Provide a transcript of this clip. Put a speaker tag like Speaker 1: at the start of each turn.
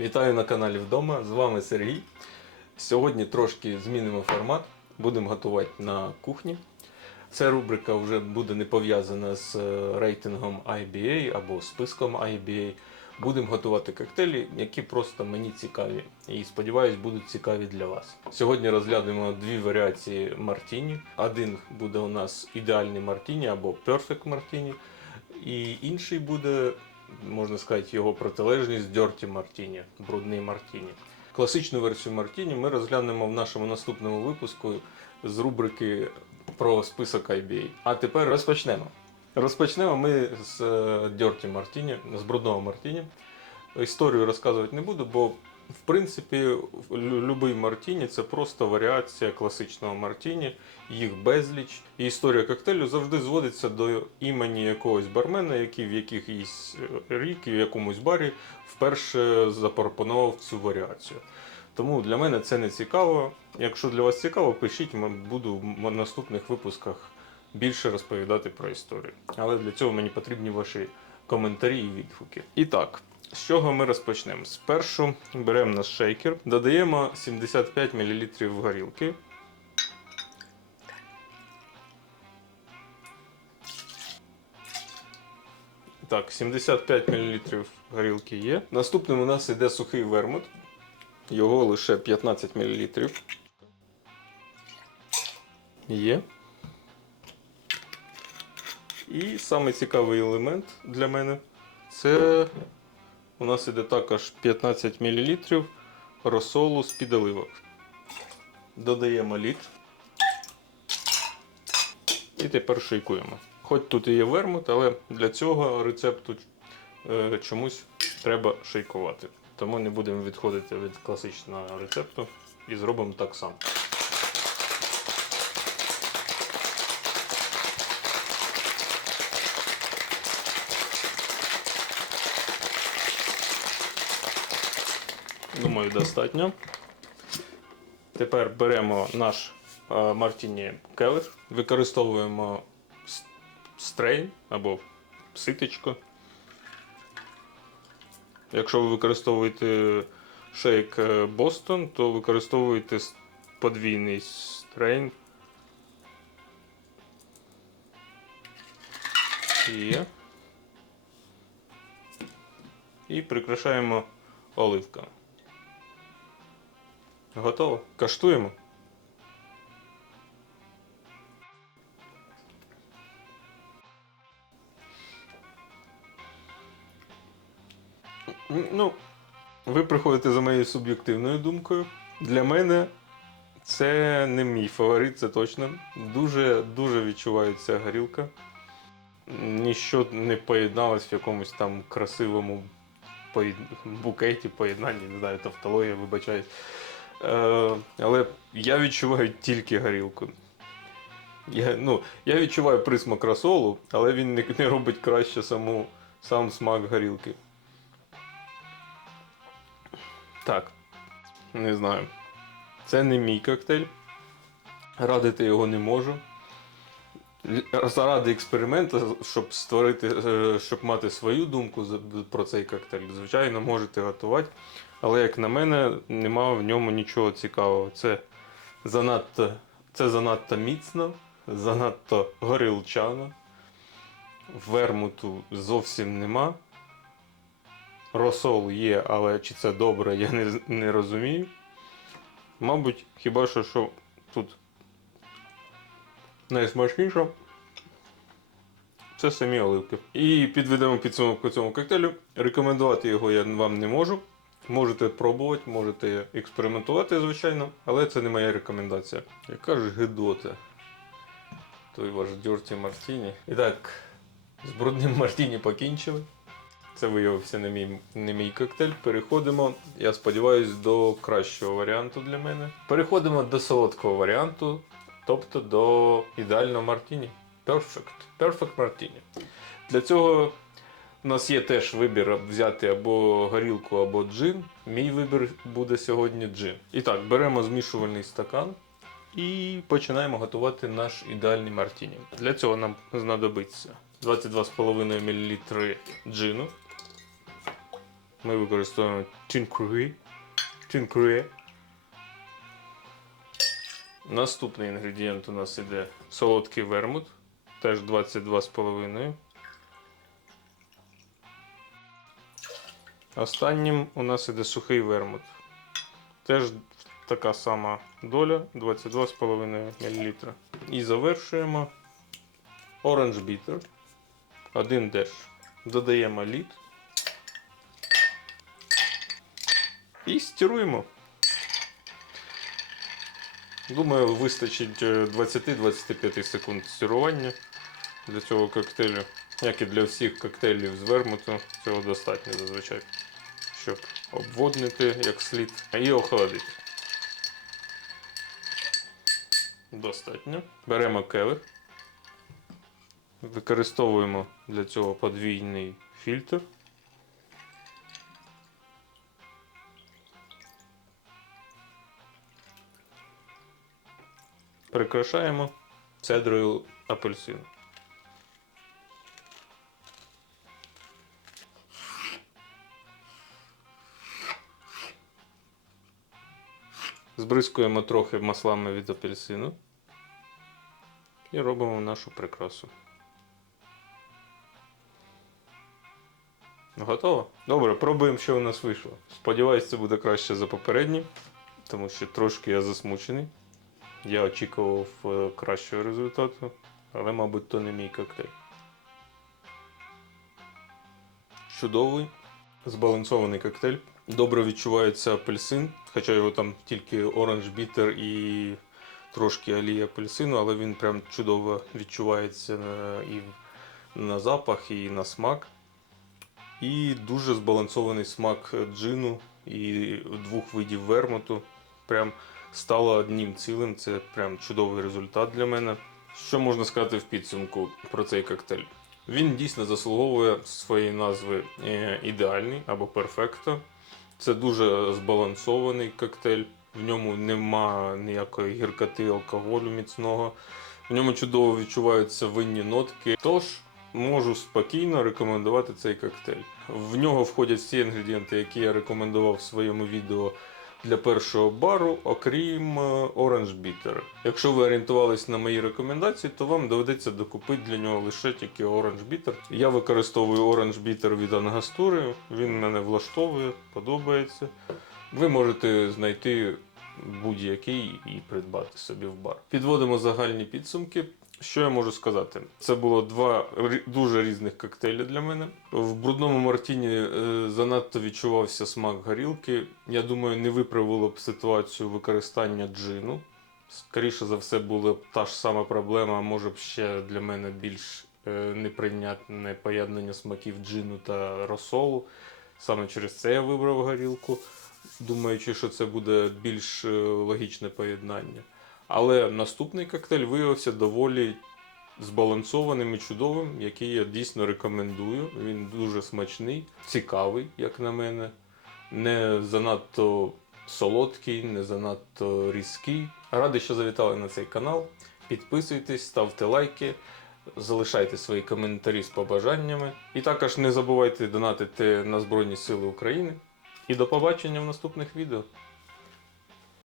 Speaker 1: Вітаю на каналі вдома. З вами Сергій. Сьогодні трошки змінимо формат. Будемо готувати на кухні. Ця рубрика вже буде не пов'язана з е, рейтингом IBA або списком IBA. Будемо готувати коктейлі, які просто мені цікаві. І сподіваюсь, будуть цікаві для вас. Сьогодні розглянемо дві варіації мартіні. Один буде у нас ідеальний мартіні або Perfect мартіні, і інший буде, можна сказати, його протилежність Дьорті мартіні, брудний мартіні. Класичну версію мартіні ми розглянемо в нашому наступному випуску з рубрики про список IBA. А тепер розпочнемо. Розпочнемо ми з Дьорті Мартіні, з брудного Мартіні. Історію розказувати не буду, бо в принципі любий Мартіні це просто варіація класичного Мартіні, їх безліч. І історія коктейлю завжди зводиться до імені якогось бармена, який в якийсь рік і в якомусь барі вперше запропонував цю варіацію. Тому для мене це не цікаво. Якщо для вас цікаво, пишіть, буду в наступних випусках більше розповідати про історію. Але для цього мені потрібні ваші коментарі і відгуки. І так, з чого ми розпочнемо? Спершу беремо наш шейкер, додаємо 75 мл горілки. Так, 75 мл горілки є. Наступним у нас йде сухий вермут. Його лише 15 мл. Є. І самий елемент для мене це у нас іде також 15 мл розсолу з підоливок. Додаємо лід. І тепер шейкуємо. Хоч тут і є вермут, але для цього рецепту е, чомусь треба шейкувати. Тому не будемо відходити від класичного рецепту і зробимо так само. Думаю, достатньо. Тепер беремо наш е, Мартіні келих, використовуємо стрейн або ситечко. Якщо ви використовуєте шейк е, Бостон, то використовуєте подвійний стрейн. Є. І прикрашаємо оливками. Готово. Каштуємо. Ну, ви приходите за моєю суб'єктивною думкою. Для мене це не мій фаворит, це точно. Дуже дуже відчувається горілка. Ніщо не поєдналось в якомусь там красивому поєд... букеті, поєднанні, не знаю, тавтологія, вибачаюсь. Е, але я відчуваю тільки горілку. Я, ну, я відчуваю присмак розсолу, але він не, не робить краще саму, сам смак горілки. Так. Не знаю. Це не мій коктейль. Радити його не можу. Заради експерименту, щоб створити, е, щоб мати свою думку про цей коктейль, звичайно, можете готувати. Але, як на мене, нема в ньому нічого цікавого. Це занадто, це занадто міцно, занадто горілчано. Вермуту зовсім нема. Росол є, але чи це добре, я не, не розумію. Мабуть, хіба що, що тут найсмачніше це самі оливки. І підведемо підсумок по цьому коктейлю. Рекомендувати його я вам не можу. Можете пробувати, можете експериментувати, звичайно, але це не моя рекомендація. Яка ж гидота. Той ваш Дьорті Мартіні. І так, з брудним Мартіні покінчили. Це виявився не мій, не мій коктейль. Переходимо, я сподіваюся, до кращого варіанту для мене. Переходимо до солодкого варіанту, тобто до ідеального Мартіні. Perfect. Perfect Мартіні. Для цього у нас є теж вибір взяти або горілку, або джин. Мій вибір буде сьогодні джин. І так, беремо змішувальний стакан і починаємо готувати наш ідеальний мартіні. Для цього нам знадобиться 22,5 мл джину. ми використовуємо чинкруї. Чинкрує. Наступний інгредієнт у нас іде солодкий вермут, теж 22,5. Останнім у нас іде сухий вермут. Теж така сама доля 22,5 мл. І завершуємо Orange Bitter. Один деш. Додаємо лід. І стіруємо. Думаю, вистачить е, 20-25 секунд стірування для цього коктейлю. Як і для всіх коктейлів з вермуту, цього достатньо зазвичай, щоб обводнити як слід і охолодити. Достатньо. Беремо келих. Використовуємо для цього подвійний фільтр. Прикрашаємо цедрою апельсину. Збризкуємо трохи маслами від апельсину і робимо нашу прикрасу. Готово? Добре, пробуємо, що у нас вийшло. Сподіваюсь, це буде краще за попередні, тому що трошки я засмучений. Я очікував е, кращого результату, але, мабуть, то не мій коктейль. Чудовий, збалансований коктейль. Добре відчувається апельсин, хоча його там тільки оранж бітер і трошки олії апельсину, але він прям чудово відчувається на- і на запах, і на смак. І дуже збалансований смак джину і двох видів вермуту. Прям стало одним цілим. Це прям чудовий результат для мене. Що можна сказати в підсумку про цей коктейль? Він дійсно заслуговує своєї назви е, ідеальний або перфекто. Це дуже збалансований коктейль. В ньому нема ніякої гіркоти алкоголю міцного. В ньому чудово відчуваються винні нотки. Тож можу спокійно рекомендувати цей коктейль. В нього входять всі інгредієнти, які я рекомендував в своєму відео для першого бару, окрім е, Orange Bitter. Якщо ви орієнтувались на мої рекомендації, то вам доведеться докупити для нього лише тільки Orange Bitter. Я використовую Orange Bitter від Angostura, він мене влаштовує, подобається. Ви можете знайти будь-який і придбати собі в бар. Підводимо загальні підсумки. Що я можу сказати? Це було два дуже різних коктейлі для мене. В брудному Мартіні е, занадто відчувався смак горілки. Я думаю, не виправило б ситуацію використання джину. Скоріше за все, була б та ж сама проблема, може б ще для мене більш е, неприйнятне поєднання смаків джину та розсолу. Саме через це я вибрав горілку, думаючи, що це буде більш е, логічне поєднання. Але наступний коктейль виявився доволі збалансованим і чудовим, який я дійсно рекомендую. Він дуже смачний, цікавий, як на мене, не занадто солодкий, не занадто різкий. Радий, що завітали на цей канал. Підписуйтесь, ставте лайки, залишайте свої коментарі з побажаннями. І також не забувайте донатити на Збройні Сили України. І до побачення в наступних відео.